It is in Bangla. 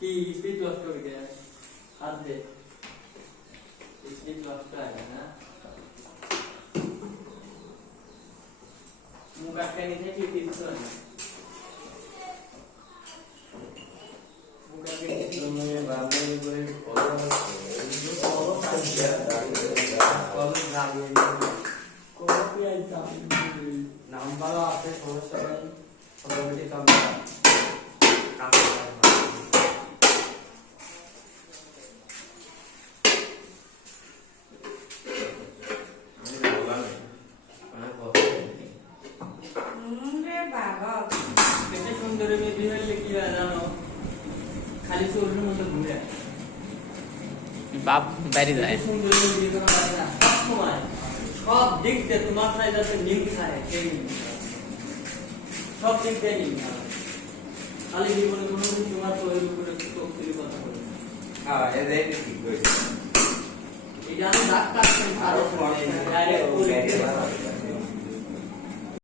কি স্পিড লস করবে কে হাত দে স্পিড লস করে না মুখ আটকে নিতে কি? টিপস না করে আইতা নাম্বারও আছে সমস্যা নেই। কেটে সুন্দর মেয়ে বিয়ে হলে কি হয় জানো? খালি চোরের মতো ঘুরে। বাপ বাইরে যায়। সুন্দর মেয়ে বিয়ে করা পারে না সব সময়। সব দিক দিয়ে তোমার সাথে যাতে নিউ খায় সব দিক দিয়ে নিউ খালি জীবনে কোনোদিন তোমার চোরের উপরে চোখ তুলে কথা বলবে না। হ্যাঁ এদের ঠিক হয়েছে এটা আমি ডাক্তার আরও